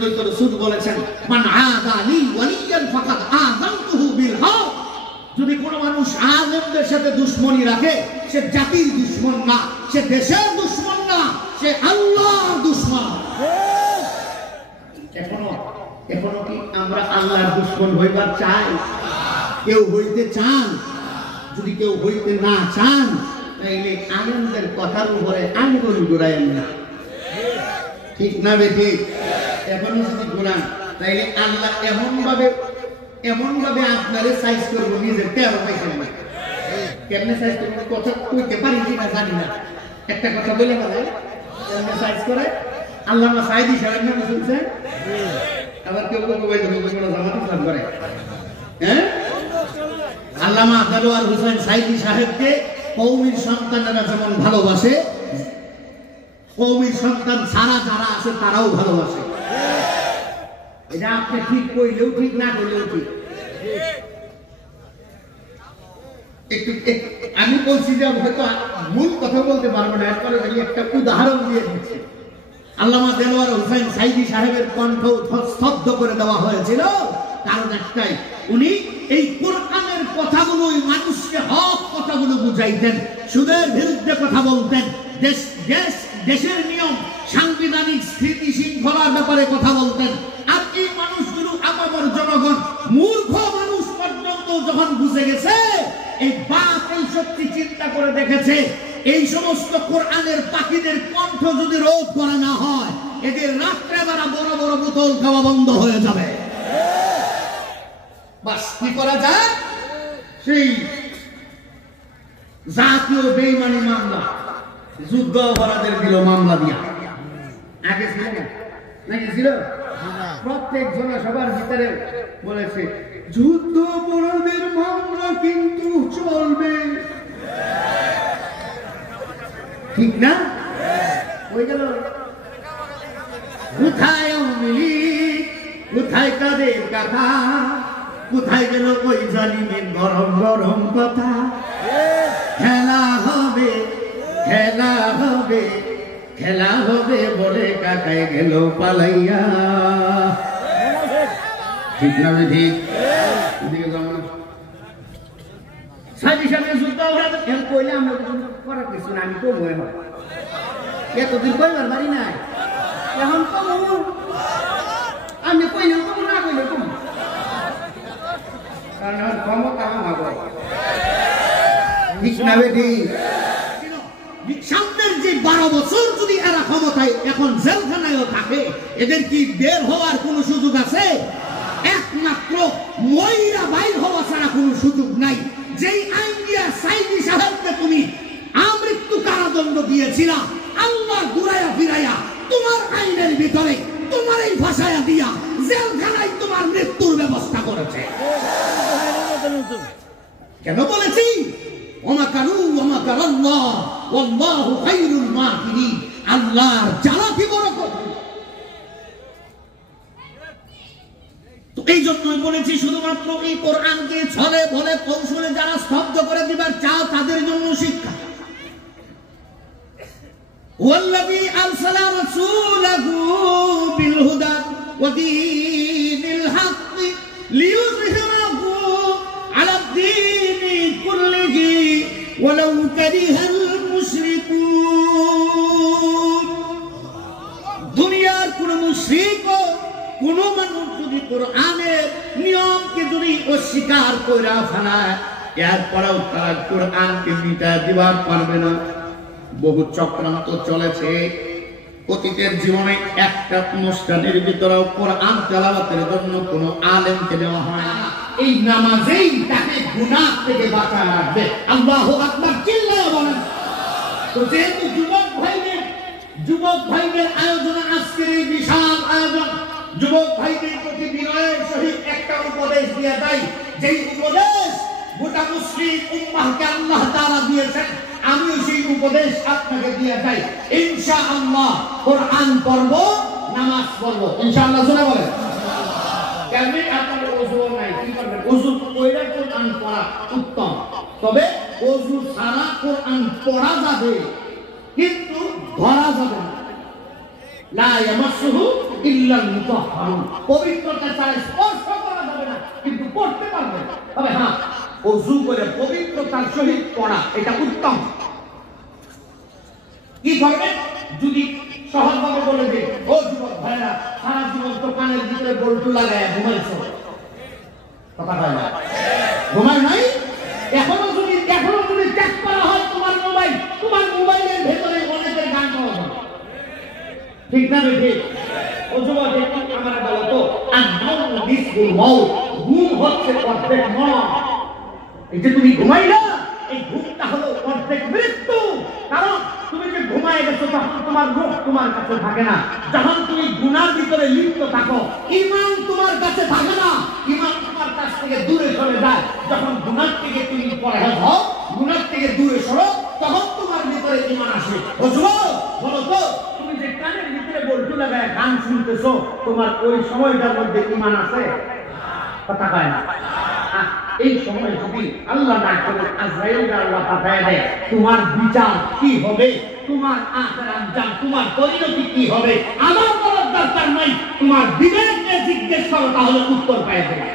রাসূল বলেছেন মান আদালি ওয়ালিয়ান ফাকাদ আযানতুহু বিল হক। যদি কোনো মানুষ আলেমদের সাথে দুশমনি রাখে, সে জাতির দুশমন না, সে দেশের দুশমন না, সে আল্লাহর দুশমন। এখনো কি আমরা আল্লাহর দুশমন হইবার চাই? কেউ হইতে চান? যদি কেউ হইতে না চান, তাইলে আলেমদের কথার উপরে আঙ্গুল ঘুরাইয়েন না। ঠিক না বেঠিক? এখনো যদি ঘুরান, তাইলে আল্লাহ এমন ভাবে আপনারে সাইজ করবো, নিজের টের পাইছেন না। কেমনে সাইজ করবো কথা কইতে পারি কিনা জানি না। একটা কথা বলে বলে কেমনে সাইজ করে আল্লামা সাইদি সাহেব নামে শুনছেন? আবার কেউ কেউ জামাত ইসলাম করে। হ্যাঁ, আল্লামা দেলোয়ার হোসেন সাইদি সাহেবকে কওমির সন্তানেরা যেমন ভালোবাসে, কওমির সন্তান ছাড়া যারা আছে তারাও ভালোবাসে। এটা আপনি ঠিক কইলেও ঠিক, না কইলেও ঠিক। আমি বলছি যে হয়তো মূল কথা বলতে পারবো না, এরপরে একটা উদাহরণ দিয়ে দিচ্ছি। আল্লামা দেলোয়ার হোসেন সাইদি সাহেবের কণ্ঠ স্তব্ধ করে দেওয়া হয়েছিল কারণ একটাই, উনি এই কোরআনের কথাগুলোই মানুষকে হক কথাগুলো বুঝাইতেন, সুদের বিরুদ্ধে কথা বলতেন, দেশের নিয়ম সাংবিধানিক স্থিতি শৃঙ্খলার ব্যাপারে কথা বলতেন। আর এই মানুষগুলো আপামর জনগণ, মূর্খ মানুষ পর্যন্ত যখন বুঝে গেছে, এই বাতিল শক্তি চিন্তা করে দেখেছে এই সমস্ত কোরআনের পাখিদের কণ্ঠ যদি রোধ করা না হয়, এদের রাত্রে বেলা বড় বড় বোতল খাওয়া বন্ধ হয়ে যাবে। বাস কি করা যায়? সেই জাতীয় বেঈমানি মামলা, যুদ্ধ অপরাধের দিল মামলা দিয়া। আগে ছিল না, নাকি ছিল? প্রত্যেক জনা সবার ভিতরে বলেছে যুদ্ধ অপরাধের মামলা কিন্তু চলবে, ঠিক না? ওই গেল কোথায় অমিলি, কোথায় কাদের কথা, কোথায় গেল ওই জালিমের গরম গরম কথা। খেলা হবে, খেলা হবে, খেলা হবে বলে কাকায় গেল পালাইয়া। ঠিক না ঠিক? সাইদি সাহেবের যুদ্ধ অপরাধ কইলে আমরা করার কিছু না, আমি তো বই হয় এতদিন কইবার পারি নাই, এখন কমু আমি কইলে কমু, না কইলে কমু, কারণ এখন ক্ষমতা আমার। ঠিক না বেটি? সামনের যে 12 বছর যদি এরা ক্ষমতায় এখন জেলখানায়ও থাকে, এদের কি বের হওয়ার কোন সুযোগ আছে? একমাত্র ময়রা বাইর হওয়া ছাড়া কোন সুযোগ নাই। যেই আইন দিয়া সাইদি সাহেবকে তুমি আমৃত্যু কারাদণ্ড দিয়েছিলা, আল্লাহ ঘুরাইয়া ফিরাইয়া তোমার আইনের ভিতরে তোমার এই ভাষায়া দিয়া জেলখানায় তোমার মৃত্যুর ব্যবস্থা করেছে। কেন বলেছি? ওমাকারু ওমাকারাল্লাহ ওয়াল্লাহু খায়রুল মাকিরিন। আল্লাহর চালাকি বড় কঠিন। তো এই জন্যই বলেছি, শুধুমাত্র এই কোরআনকে ছলে বলে কৌশলে যারা স্তব্ধ করে দিবার চাও তাদের জন্য শিক্ষা। ওয়াল্লাযী আরসালা রাসূলাহু বিল হুদা ওয়া দীনিল হক লিইয়ুযহিরাহু আলা দ্দীনি কুল্লিহি ওয়ালাউ কারিহাল মুশরিকুন। দুনিয়ার কোন মুশরিক, কোন মানুষ যদি কোরআনের নিয়মকে যদি অস্বীকার করে ফেলায়, এরপরেও তারা কোরআনকে মিটা দিবার পারবে না। বহু চক্রান্ত চলেছে অতীতের জীবনে। একটা অনুষ্ঠানের ভিতরেও কোরআন তেলাওয়াতের জন্য কোনো আলেমকে নেওয়া হয় না। এই নামাজেই তাকে গুনাহ থেকে বাঁচায় রাখবে। আল্লাহু আকবার চিল্লায়া বলেন। তো যেহেতু যুবক ভাইদের আয়োজনে আজকের এই বিশাল আয়োজন, যুবক ভাইদের প্রতি বিনয়ের সহিত একটা উপদেশ দিয়ে যায়, যেই উপদেশ গোটা মুসলিম উম্মাহকে আল্লাহ তাআলা দিয়েছেন, আমিও সেই উপদেশ আপনাকে দিয়ে যাই। ইনশাআল্লাহ কোরআন পড়ব, নামাজ পড়ব ইনশাআল্লাহ। শুনে বলেন কেমনে? আপনাদের ওযু নাই, কি করবেন? ওযু কইরা কোরআন পড়া উত্তম, তবে ওযু ছাড়া কোরআন পড়া যাবে কিন্তু ধরা যাবে না। লা ইয়ামাসসুহু ইল্লাল মুতাহহারুন, পবিত্রতা ছাড়া স্পর্শ করা যাবে না, কিন্তু পড়তে পারবে। তবে হ্যাঁ, ওযু করে পবিত্রতার সহিত পড়া এটা উত্তম। কি করবে? যদি সহজভাবে বলে যে, ও যুবক ভাইরা, সারা জীবন তো কানের ভিতরে বল্টু লাগায় ঘুমাইছো, কথা কয় না, ঘুমায় নাই? এখনো যদি চেক করা হয় তোমার মোবাইলের ভেতরে অনেকের গান পাওয়া যায়, ঠিক না বেঠিক? ও যুবক আমার বলো তো, ঘুম হচ্ছে অর্ধেক মরণ। এই যে তুমি ঘুমাইলা, এই ঘুমটা হলো অর্ধেক মৃত্যু। কারণ তুমি যে ঘুমায় গেছো, তখন তোমার রূহ তোমার কাছে থাকে না। যখন তুমি গুনার ভিতরে লিপ্ত থাকো, ঈমান তোমার কাছে থাকে না, ঈমান তোমার কাছ থেকে দূরে চলে যায়। যখন গুনার থেকে তুমি পরহেজ হও, গুনার থেকে দূরে সরো, তখন তোমার ভিতরে ঈমান আসে। বুঝলো? বলো তো, তুমি যে কানের ভিতরে বল্টু লাগায় গান শুনতেছো, তোমার ওই সময়টার মধ্যে ঈমান আছে? কথা কয় না। এই সময় যদি আল্লাহ না করে আজরাইলকে আল্লাহ পাঠায় দেয়, তোমার বিচার কি হবে? তোমার আখিরাত জান, তোমার পরিণতি কি হবে? আমার বলার দরকার নাই, তোমার বিবেককে জিজ্ঞেস করো, তাহলে উত্তর পেয়ে যাবে।